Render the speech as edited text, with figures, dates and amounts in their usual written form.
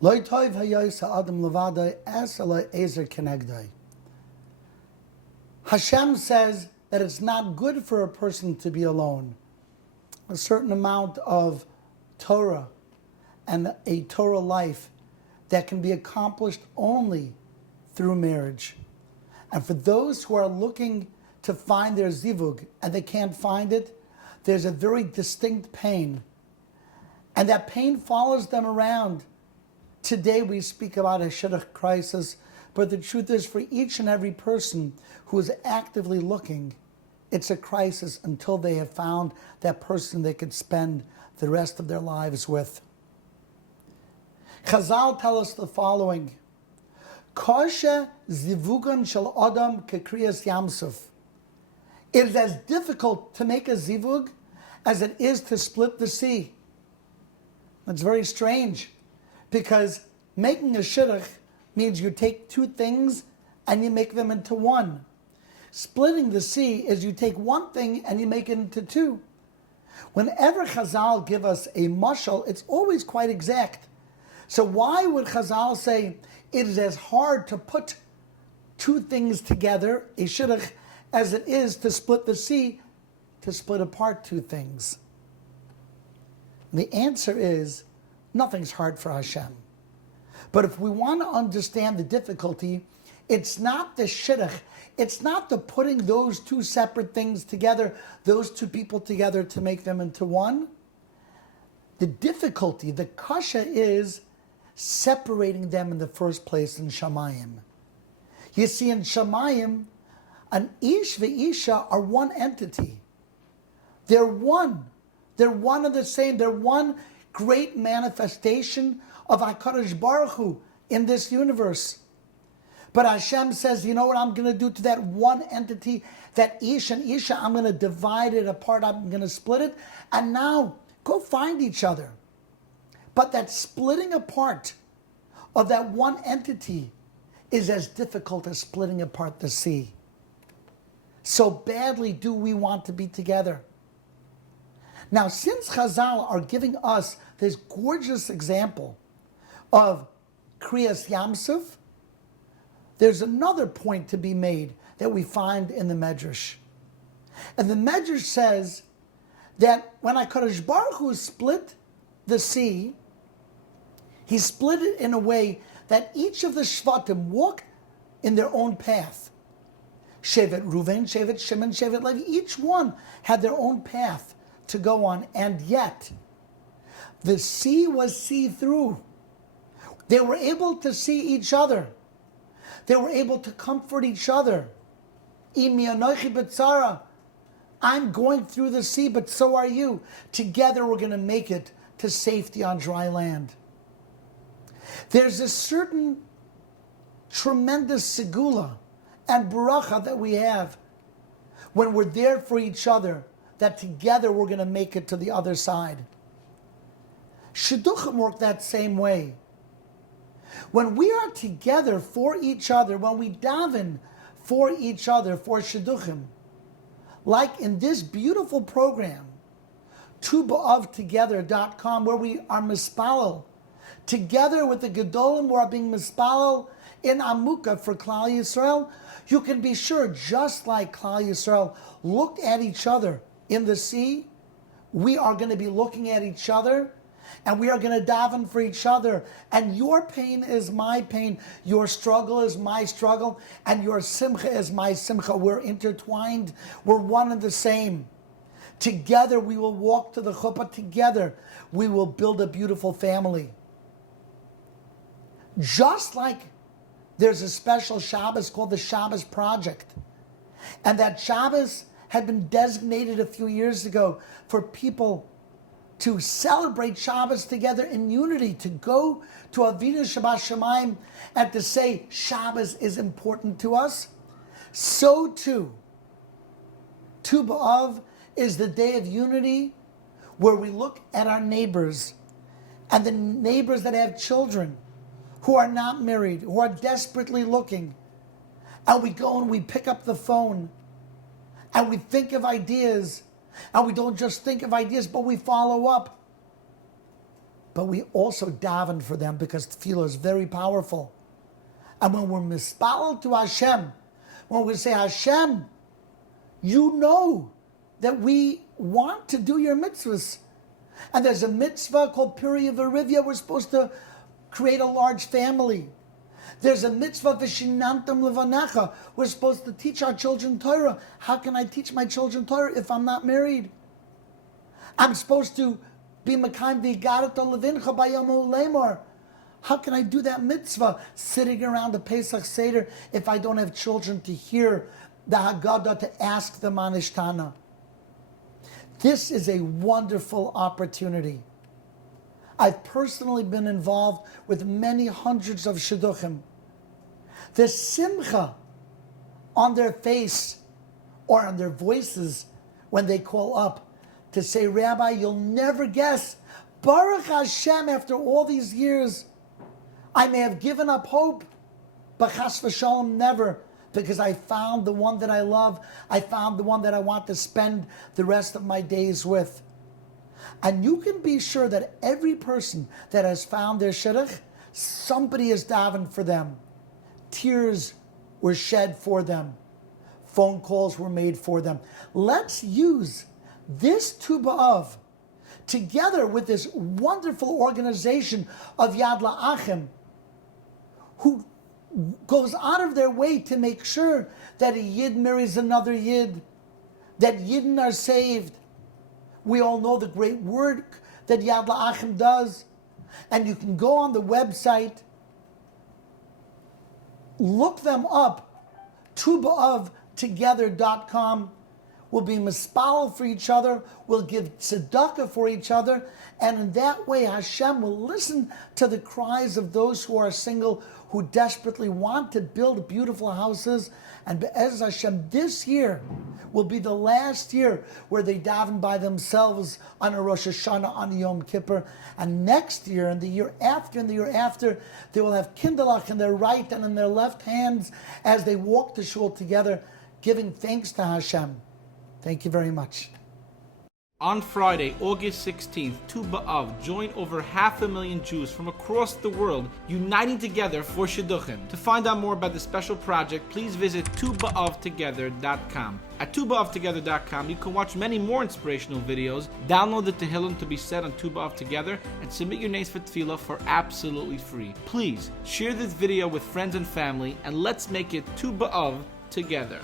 Lo toiv hayos ha'adam levadai es eloi ezer kenegdai. Hashem says that it's not good for a person to be alone. A certain amount of Torah and a Torah life that can be accomplished only through marriage. And for those who are looking to find their zivug and they can't find it, there's a very distinct pain. And that pain follows them around. Today we speak about a shidduch crisis, but the truth is for each and every person who is actively looking, it's a crisis until they have found that person they could spend the rest of their lives with. Chazal tell us the following: Koshe zivugan shel adam kekriyas yamsuf. It is as difficult to make a zivug as it is to split the sea. That's very strange, because making a shidduch means you take two things and you make them into one. Splitting the sea is you take one thing and you make it into two. Whenever Chazal give us a mashal, it's always quite exact. So why would Chazal say it is as hard to put two things together, a shidduch, as it is to split the sea, to split apart two things? The answer is, nothing's hard for Hashem. But if we want to understand the difficulty, it's not the shidduch, it's not the putting those two separate things together, those two people together to make them into one. The difficulty, the kasha, is separating them in the first place in Shamayim. You see, in Shamayim, an ish ve'isha are one entity. They're one. They're one and the same. They're one great manifestation of HaKadosh Baruch Hu in this universe. But Hashem says, you know what I'm going to do to that one entity, that ish and isha, I'm going to divide it apart, I'm going to split it, and now go find each other. But that splitting apart of that one entity is as difficult as splitting apart the sea. So badly do we want to be together. Now, since Chazal are giving us this gorgeous example of Kriyas Yamsuf, there's another point to be made that we find in the Medrash. And the Medrash says that when HaKadosh Baruch Hu split the sea, he split it in a way that each of the Shvatim walked in their own path. Shevet Ruvain, Shevet Shimon, Shevet Levi, each one had their own path to go on, and yet the sea was see-through. They were able to see each other. They were able to comfort each other. Imi anochi b'tzara, I'm going through the sea, but so are you. Together we're going to make it to safety on dry land. There's a certain tremendous segula and bracha that we have when we're there for each other, that together we're going to make it to the other side. Shidduchim work that same way. When we are together for each other, when we daven for each other, for shidduchim, like in this beautiful program, tubaoftogether.com, where we are mispalel, together with the Gedolim who are being mispalel in Amukah for Klal Yisrael, you can be sure, just like Klal Yisrael looked at each other in the sea, we are going to be looking at each other, and we are going to daven for each other. And your pain is my pain, your struggle is my struggle, and your simcha is my simcha. We're intertwined, we're one and the same. Together we will walk to the chuppah, together we will build a beautiful family. Just like there's a special Shabbos called the Shabbos Project, and that Shabbos had been designated a few years ago for people to celebrate Shabbos together in unity, to go to Avinu Shabbat Shamayim and to say Shabbos is important to us. So too, Tu B'Av is the day of unity where we look at our neighbors and the neighbors that have children who are not married, who are desperately looking. And we go and we pick up the phone and we think of ideas. And we don't just think of ideas, but we follow up. but we also daven for them because tefillah is very powerful. And when we're mispalel to Hashem, when we say, Hashem, you know that we want to do your mitzvahs. And there's a mitzvah called Piriya Verivya. We're supposed to create a large family. There's a mitzvah, Vishinantam Levanecha. We're supposed to teach our children Torah. How can I teach my children Torah if I'm not married? I'm supposed to be Mekayim V'Igarata Levincha Bayom Lemor. How can I do that mitzvah sitting around the Pesach Seder if I don't have children to hear the Haggadah, to ask them on Ishtana? This is a wonderful opportunity. I've personally been involved with many hundreds of shidduchim. The simcha on their face or on their voices when they call up to say, Rabbi, you'll never guess, Baruch Hashem, after all these years, I may have given up hope, but chas v'shalom, never, because I found the one that I love. I found the one that I want to spend the rest of my days with. And you can be sure that every person that has found their shidduch, somebody has davened for them. Tears were shed for them. Phone calls were made for them. Let's use this Tu B'Av together with this wonderful organization of Yad La'achim, who goes out of their way to make sure that a Yid marries another Yid, that Yidden are saved. We all know the great work that Yad La'achim does. And you can go on the website, look them up, tubaavtogether.com. We'll be mispalel for each other. We'll give tzedakah for each other. And in that way, Hashem will listen to the cries of those who are single, who desperately want to build beautiful houses. And Be'ez Hashem, this year will be the last year where they daven by themselves on a Rosh Hashanah, on a Yom Kippur. And next year, and the year after, and the year after, they will have kindlach in their right and in their left hands as they walk to shul together, giving thanks to Hashem. Thank you very much. On Friday, August 16th, Tu B'Av joined over 500,000 Jews from across the world uniting together for Shidduchim. To find out more about this special project, please visit tubaavtogether.com. At tubaavtogether.com, you can watch many more inspirational videos, download the Tehillim to be said on Tu B'Av Together, and submit your names for Tefillah for absolutely free. Please share this video with friends and family, and let's make it Tu B'Av together.